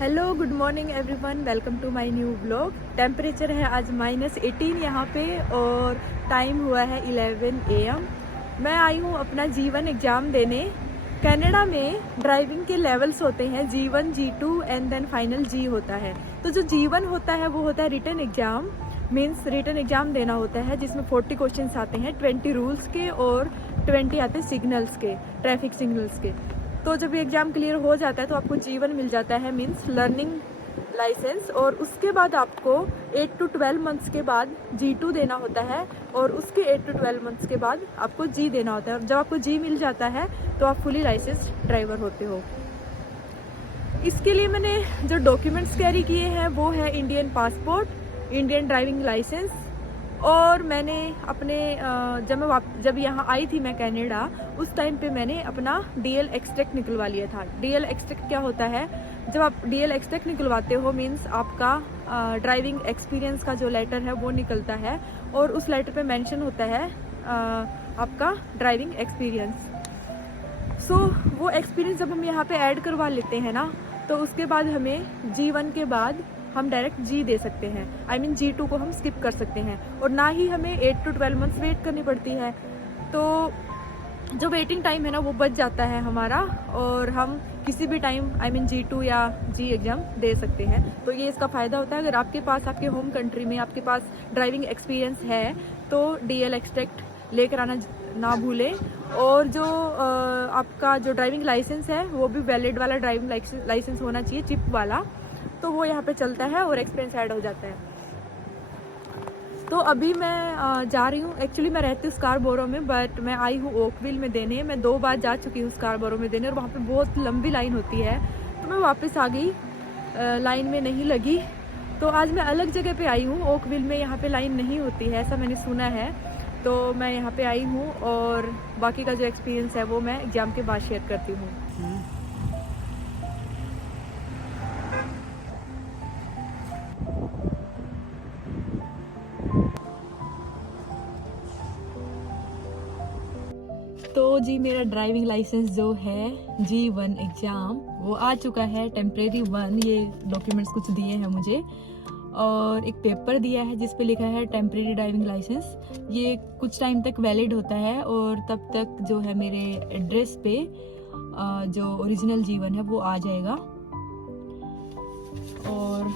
Hello good morning everyone, welcome to my new blog. Temperature है आज -18 यहाँ पे और टाइम हुआ है 11 AM। मैं आई हूँ अपना G1 एग्ज़ाम देने। कनाडा में ड्राइविंग के लेवल्स होते हैं G1, G2 and then final G होता है। तो जो G1 होता है वो होता है written exam, means written exam देना होता है जिसमें 40 क्वेश्चंस आते हैं, 20 रूल्स के और 20 आते हैं सिग्नल्स के, ट्रैफिक सिग्नल्स के। तो जब ये एग्ज़ाम क्लियर हो जाता है तो आपको G1 मिल जाता है, मीन्स लर्निंग लाइसेंस। और उसके बाद आपको 8 to 12 मंथ्स के बाद G2 देना होता है और उसके 8 to 12 मंथ्स के बाद आपको G देना होता है। और जब आपको G मिल जाता है तो आप फुली लाइसेंस ड्राइवर होते हो। इसके लिए मैंने जो डॉक्यूमेंट्स कैरी किए हैं वो है Indian passport, Indian driving licence, और मैंने अपने जब यहाँ आई थी मैं कनाडा, उस टाइम पे मैंने अपना DL एक्सट्रैक्ट निकलवा लिया था। DL एक्सट्रैक्ट क्या होता है? जब आप DL एक्सट्रैक्ट निकलवाते हो मीन्स आपका ड्राइविंग एक्सपीरियंस का जो लेटर है वो निकलता है और उस लेटर पे मेंशन होता है आपका ड्राइविंग एक्सपीरियंस। सो वो एक्सपीरियंस जब हम यहाँ पे ऐड करवा लेते हैं ना, तो उसके बाद हमें G1 के बाद हम डायरेक्ट G दे सकते हैं। I mean G2 को हम स्किप कर सकते हैं और ना ही हमें 8 to 12 मंथ्स वेट करनी पड़ती है। तो जो वेटिंग टाइम है ना वो बच जाता है हमारा और हम किसी भी टाइम I mean G2 या G एग्ज़ाम दे सकते हैं। तो ये इसका फ़ायदा होता है। अगर आपके पास आपके होम कंट्री में आपके पास ड्राइविंग एक्सपीरियंस है तो DL एक्सट्रैक्ट लेकर आना ना भूलें। और जो आपका जो ड्राइविंग लाइसेंस है वो भी वैलिड वाला ड्राइविंग लाइसेंस होना चाहिए, चिप वाला, तो वो यहाँ पे चलता है और एक्सपीरियंस ऐड हो जाता है। तो अभी मैं जा रही हूँ, एक्चुअली मैं रहती हूँ स्कारबोरो में, बट मैं आई हूँ ओकविल में देने। मैं 2 बार जा चुकी हूँ स्कारबोरो में देने और वहाँ पे बहुत लंबी लाइन होती है, तो मैं वापस आ गई, लाइन में नहीं लगी। तो आज मैं अलग जगह पे आई हूँ, ओकविल में यहाँ पे लाइन नहीं होती है, ऐसा मैंने सुना है। तो मैं यहाँ पे आई हूँ और बाकी का जो एक्सपीरियंस है वो मैं एग्ज़ाम के बाद शेयर करती हूँ। तो जी मेरा ड्राइविंग लाइसेंस जो है G1 एग्ज़ाम वो आ चुका है, टेम्परेरी 1। ये डॉक्यूमेंट्स कुछ दिए हैं मुझे और एक पेपर दिया है जिस पे लिखा है टेम्परेरी ड्राइविंग लाइसेंस। ये कुछ टाइम तक वैलिड होता है और तब तक जो है मेरे एड्रेस पे जो ओरिजिनल G1 है वो आ जाएगा। और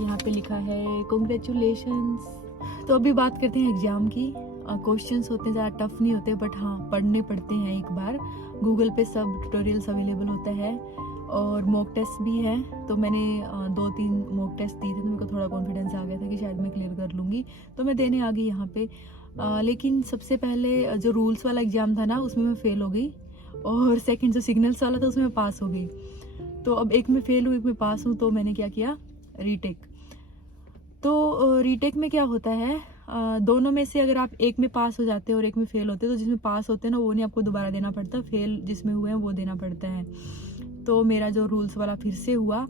यहाँ पे लिखा है कॉन्ग्रेचुलेशंस। तो अभी बात करते हैं एग्ज़ाम की। क्वेश्चंस होते हैं ज़्यादा टफ नहीं होते, बट हाँ पढ़ने पड़ते हैं एक बार। गूगल पे सब ट्यूटोरियल्स अवेलेबल होता है और मॉक टेस्ट भी है। तो मैंने 2-3 मॉक टेस्ट दिए थे तो मेरे को थोड़ा कॉन्फिडेंस आ गया था कि शायद मैं क्लियर कर लूँगी, तो मैं देने आ गई यहाँ पे। लेकिन सबसे पहले जो रूल्स वाला एग्ज़ाम था ना उसमें मैं फ़ेल हो गई और सेकेंड जो सिग्नल्स वाला था उसमें मैं पास हो गई। तो अब एक में फ़ेल हुई, एक में पास हूँ, तो मैंने क्या किया, रीटेक। तो रीटेक में क्या होता है, दोनों में से अगर आप एक में पास हो जाते हो और एक में फेल होते हो तो जिसमें पास होते हैं ना वो नहीं आपको दोबारा देना पड़ता, फेल जिसमें हुए हैं वो देना पड़ता है। तो मेरा जो रूल्स वाला फिर से हुआ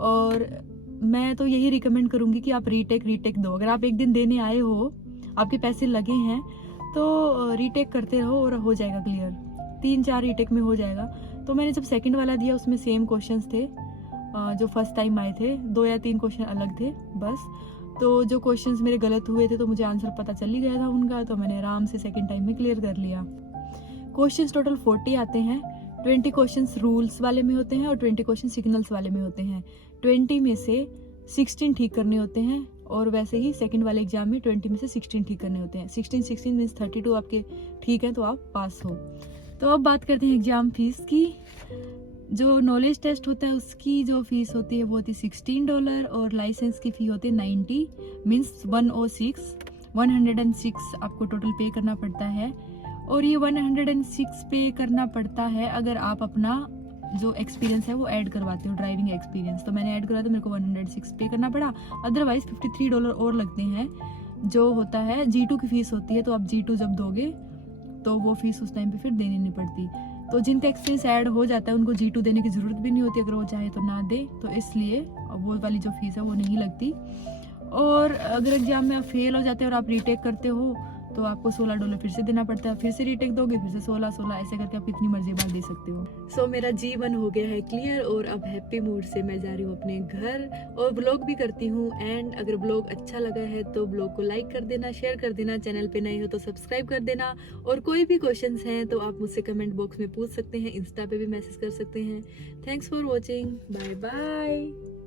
और मैं तो यही रिकमेंड करूँगी कि आप रीटेक दो। अगर आप एक दिन देने आए हो, आपके पैसे लगे हैं, तो रीटेक करते रहो और हो जाएगा क्लियर। 3-4 रीटेक में हो जाएगा। तो मैंने जब सेकेंड वाला दिया उसमें सेम क्वेश्चंस थे जो फर्स्ट टाइम आए थे, 2 या 3 क्वेश्चन अलग थे बस। तो जो क्वेश्चंस मेरे गलत हुए थे तो मुझे आंसर पता चल ही गया था उनका, तो मैंने आराम से सेकंड टाइम में क्लियर कर लिया। क्वेश्चंस टोटल 40 आते हैं। 20 क्वेश्चंस रूल्स वाले में होते हैं और 20 क्वेश्चन सिग्नल्स वाले में होते हैं। 20 में से 16 ठीक करने होते हैं और वैसे ही सेकंड वाले एग्जाम में 20 में से 16 ठीक करने होते हैं। 16 मीन्स 32 आपके ठीक है तो आप पास हो। तो अब बात करते हैं एग्ज़ाम फीस की। जो नॉलेज टेस्ट होता है उसकी जो फीस होती है वो होती है $16 और लाइसेंस की फ़ी होती है 90 मीन्स 106 आपको टोटल पे करना पड़ता है। और ये 106 पे करना पड़ता है अगर आप अपना जो एक्सपीरियंस है वो ऐड करवाते हो, ड्राइविंग एक्सपीरियंस। तो मैंने ऐड करवाया तो मेरे को 106 पे करना पड़ा। अदरवाइज $53 और लगते हैं जो होता है G2 की फ़ीस होती है। तो आप G2 जब दोगे तो वो फीस उस टाइम पे फिर देनी नहीं पड़ती। तो जिनका एक्सपीरियंस ऐड हो जाता है उनको G2 देने की ज़रूरत भी नहीं होती, अगर वो चाहे तो ना दे, तो इसलिए वो वाली जो फीस है वो नहीं लगती। और अगर एग्जाम में आप फेल हो जाते हो और आप रीटेक करते हो तो आपको $16 फिर से देना पड़ता है, फिर से रीटेक दोगे फिर से 16 ऐसे करके आप कितनी मर्जी बार दे सकते हो। सो मेरा जीवन हो गया है क्लियर और अब हैप्पी मूड से मैं जा रही हूँ अपने घर और ब्लॉग भी करती हूँ। एंड अगर ब्लॉग अच्छा लगा है तो ब्लॉग को लाइक कर देना, शेयर कर देना, चैनल पे नए हो तो सब्सक्राइब कर देना। और कोई भी क्वेश्चंस हैं तो आप मुझसे कमेंट बॉक्स में पूछ सकते हैं, इंस्टा पे भी मैसेज कर सकते हैं। Thanks for watching, bye bye.